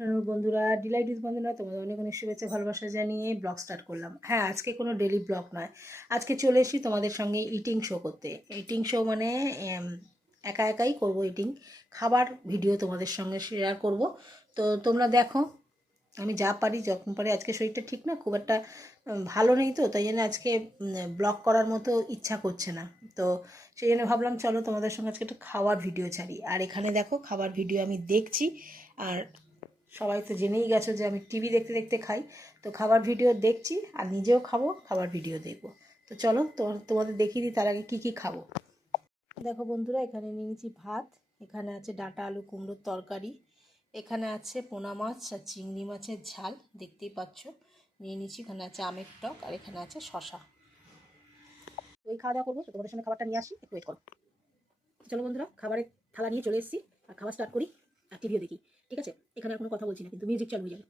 আফটারনুন বন্ধুরা, Deloitte with বন্ধুরা, তোমাদের অনেক অনেক শুভেচ্ছা ভালোবাসা জানিয়ে ব্লগ স্টার্ট করলাম। হ্যাঁ, আজকে কোনো ডেলি ব্লগ নয়, আজকে চলে এসেছি তোমাদের সঙ্গে ইটিং শো করতে। ইটিং শো মানে একা একাই করব ইটিং, খাবার ভিডিও তোমাদের সঙ্গে শেয়ার করব। তো তোমরা দেখো, আমি যা পারি যখন পারি। আজকে শরীরটা ঠিক না, খুব একটা ভালো নেই, তো তাই জন্য আজকে ব্লগ করার মতো ইচ্ছা করছে না। তো সেই জন্য ভাবলাম চলো তোমাদের সঙ্গে আজকে একটা খাওয়ার ভিডিও ছাড়ি। আর এখানে দেখো খাবার ভিডিও আমি দেখছি। আর সবাই তো জেনেই গেছো যে আমি টিভি দেখতে দেখতে খাই, তো খাবার ভিডিও দেখছি আর নিজেও খাবো, খাবার ভিডিও দেখবো। তো চলো তোমাদের দেখিয়ে দিই তার আগে কী কী খাবো। দেখো বন্ধুরা, এখানে নিয়ে নিয়েছি ভাত, এখানে আছে ডাঁটা আলু কুমড়োর তরকারি, এখানে আছে পোনা মাছ আর চিংড়ি মাছের ঝাল, দেখতেই পাচ্ছ নিয়ে নিয়েছি। এখানে আছে আমের টক আর এখানে আছে শশা। ওই খাওয়া দাওয়া করবো, তো তোমাদের সঙ্গে খাবারটা নিয়ে আসি, একটু ওয়েট করো। চলো বন্ধুরা, খাবারের থালা নিয়ে চলে এসেছি আর খাওয়া স্টার্ট করি আর টিভিও দেখি। ঠিক আছে, এখানে আর কোনো কথা বলছি না, কিন্তু মিউজিক চালু হয়ে যাবে।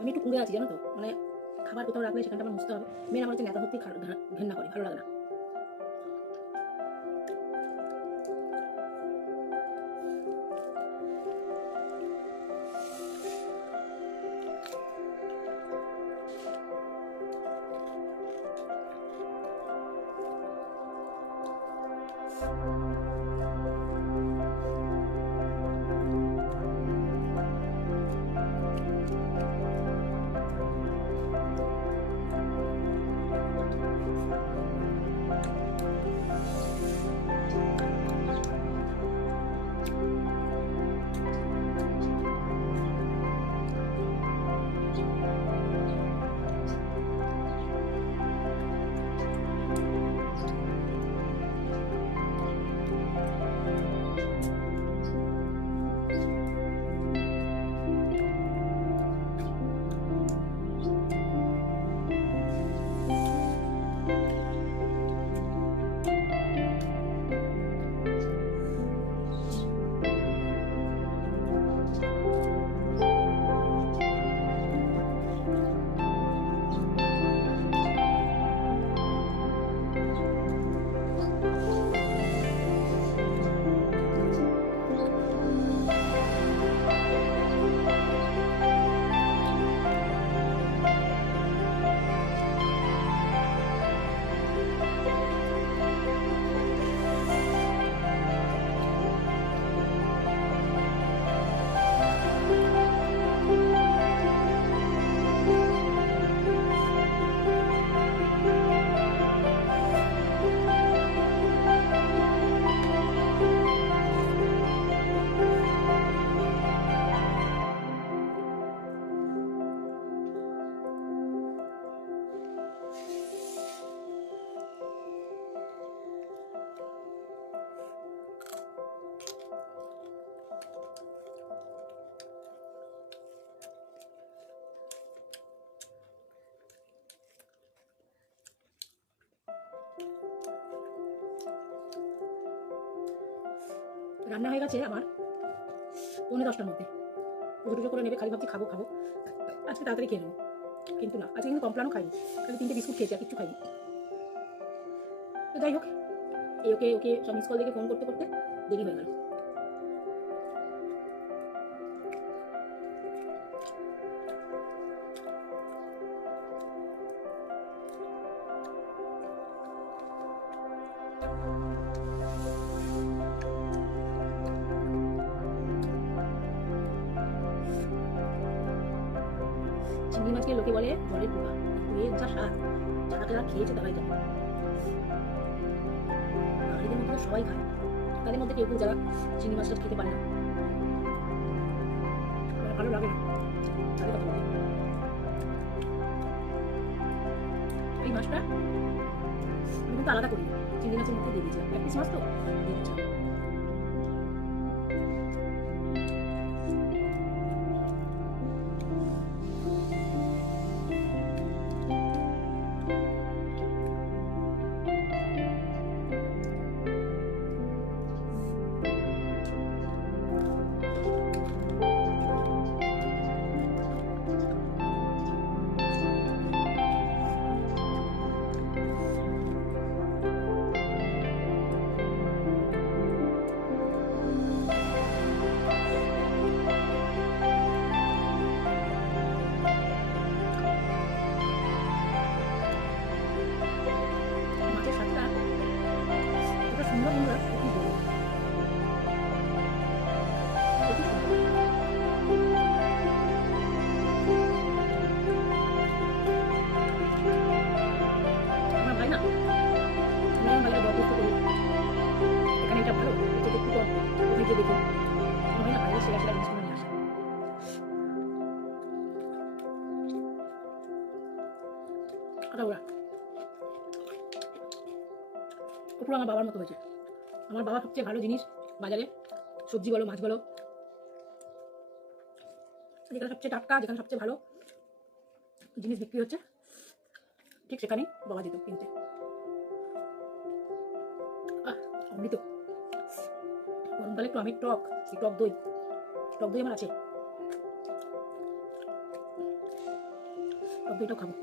আমি একটু পুড়ে আছি জানো তো, মানে খাবার কোথাও রাখলে সেখানটা আমার মুছতে হবে। মেন আমার হচ্ছে নেতা হত্যি ঘেন্না করে, ভালো লাগে না। রান্না হয়ে গেছে আমার 9:45টার মধ্যে। পুজো টুজো করে নেবে, খালি ভাবছি খাবো খাবো, আজকে তাড়াতাড়ি খেয়ে নেবো। কিন্তু না, আজকে কিন্তু কমপ্লানও খাইনি, খালি 3টে বিস্কুট খেয়েছি আর কিচ্ছু খাইনি। তো যাই হোক, ওকে ওকে সব মিস কল দেখে ফোন করতে করতে দেরি হয়ে গেল। চিংড়ি মাছকে লোকে বলে জলের পোকা, এর যা স্বাদ, যারা যারা খেয়েছে তারাই জানে। বাঙালিদের মধ্যে সবাই খায়, তাদের মধ্যে কেউ কেউ যারা চিংড়ি মাছটা খেতে পারে না, মানে ভালো লাগে না, তাদের কথা বলি। এই মাছটা আমি কিন্তু আলাদা করি, চিংড়ি মাছের মধ্যে দিয়ে দিয়েছিলাম, এক পিস মাছ তো দিয়ে দিচ্ছিলাম। মাছের স্বাদটা এতটা সুন্দর বন্ধুরা, কি বলবো, খুবই সুন্দর। আমার ভাই না, আমি আমার ভাইয়ের গল্প করি, এখানে এটা ভালো, এটা একটু কম, ওখানে গিয়ে দেখুন। আমার ভাই না বাইরে সেরা সেরা জিনিসগুলো নিয়ে আসে। কথা ওরা পুরো আমার বাবার মতো হয়েছে। আমার বাবা সবচেয়ে ভালো জিনিস বাজারে, সবজি বলো মাছ বলো, যেখানে সবচেয়ে টাটকা, যেখানে সবচেয়ে ভালো জিনিস বিক্রি হচ্ছে, ঠিক সেখানেই বাবা যেত কিনতে। অমৃত। গরমকালে একটু আমের টক, এই টক দই, টক দই আমার আছে, টক দইটাও খাবো।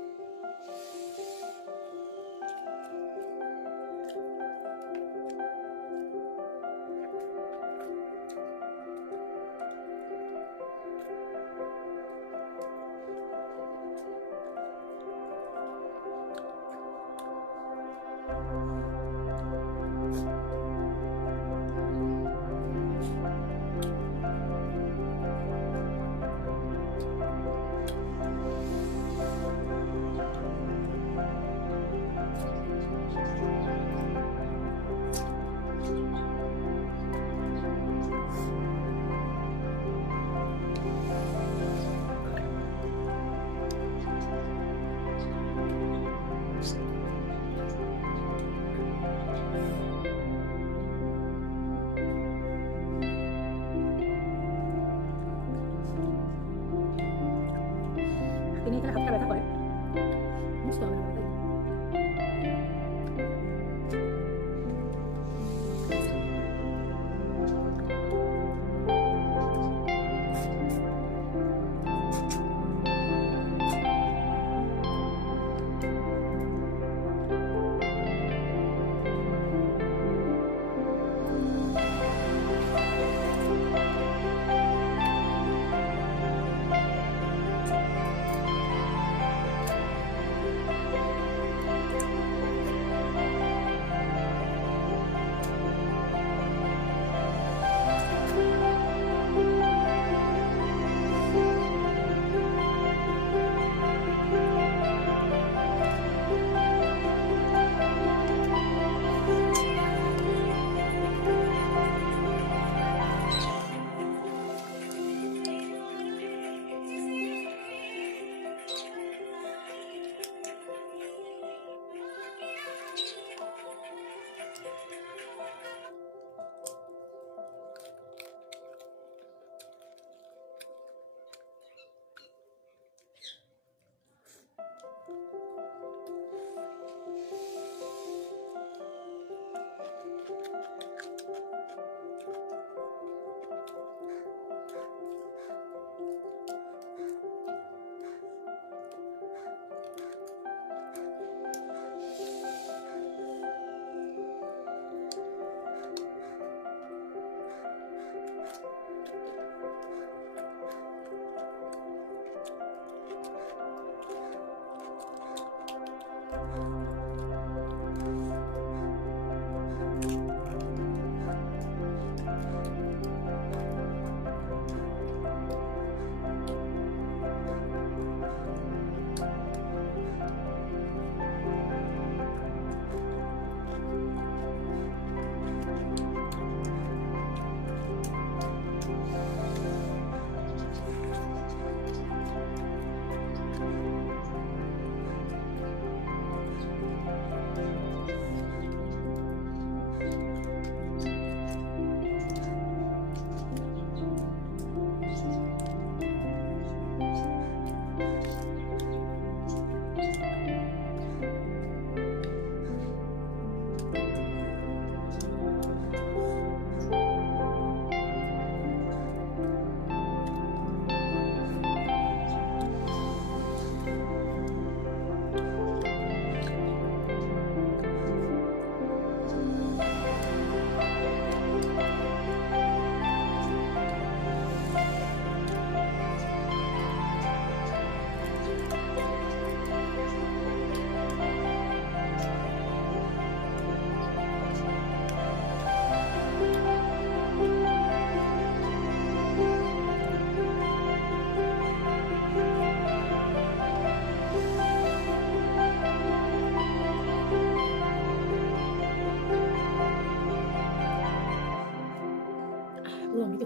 পুরো অমৃত